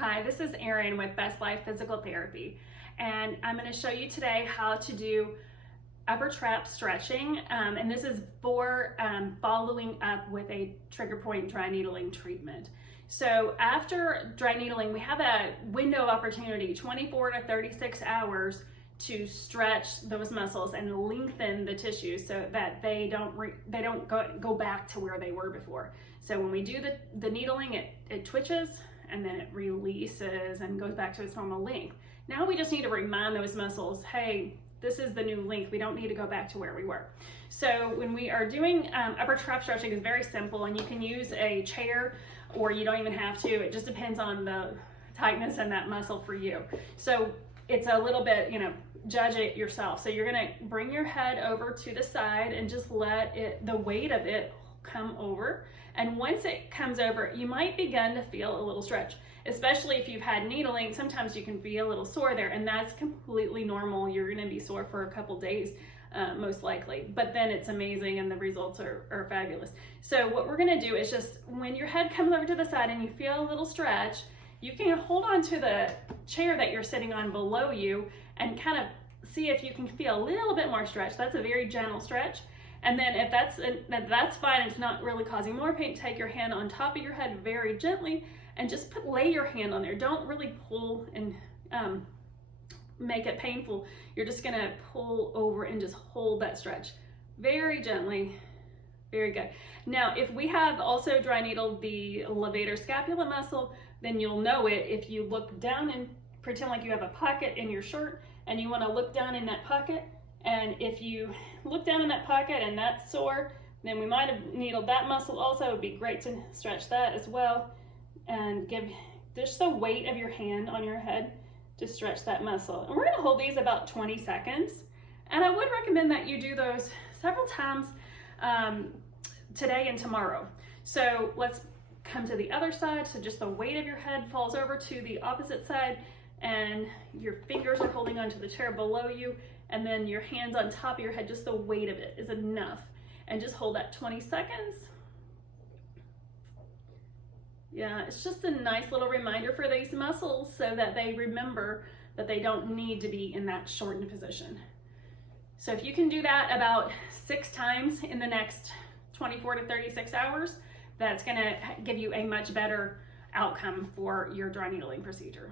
Hi, this is Erin with Best Life Physical Therapy, and I'm going to show you today how to do upper trap stretching, and this is for following up with a trigger point dry needling treatment. So after dry needling, we have a window of opportunity, 24 to 36 hours, to stretch those muscles and lengthen the tissue so that they don't go back to where they were before. So when we do the needling, it twitches and then it releases and goes back to its normal length. Now we just need to remind those muscles, hey, this is the new length. We don't need to go back to where we were. So when we are doing upper trap stretching, it's very simple, and you can use a chair or you don't even have to. It just depends on the tightness in that muscle for you. So it's a little bit, judge it yourself. So you're gonna bring your head over to the side and just let the weight of it come over. And once it comes over, you might begin to feel a little stretch, especially if you've had needling. Sometimes you can be a little sore there, and that's completely normal. You're gonna be sore for a couple days, most likely, but then it's amazing and the results are fabulous. So what we're gonna do is just, when your head comes over to the side and you feel a little stretch, you can hold on to the chair that you're sitting on below you and kind of see if you can feel a little bit more stretch. That's a very gentle stretch. And then if that's fine, it's not really causing more pain, take your hand on top of your head very gently and just lay your hand on there. Don't really pull and make it painful. You're just gonna pull over and just hold that stretch very gently. Very good. Now, if we have also dry needled the levator scapula muscle, then you'll know it if you look down and pretend like you have a pocket in your shirt and you wanna look down in that pocket. And if you look down in that pocket and that's sore, then we might have needled that muscle also. It would be great to stretch that as well. And give just the weight of your hand on your head to stretch that muscle. And we're gonna hold these about 20 seconds. And I would recommend that you do those several times today and tomorrow. So let's come to the other side. So just the weight of your head falls over to the opposite side and your fingers are holding onto the chair below you, and then your hands on top of your head, just the weight of it is enough. And just hold that 20 seconds. Yeah, it's just a nice little reminder for these muscles so that they remember that they don't need to be in that shortened position. So if you can do that about 6 times in the next 24 to 36 hours, that's gonna give you a much better outcome for your dry needling procedure.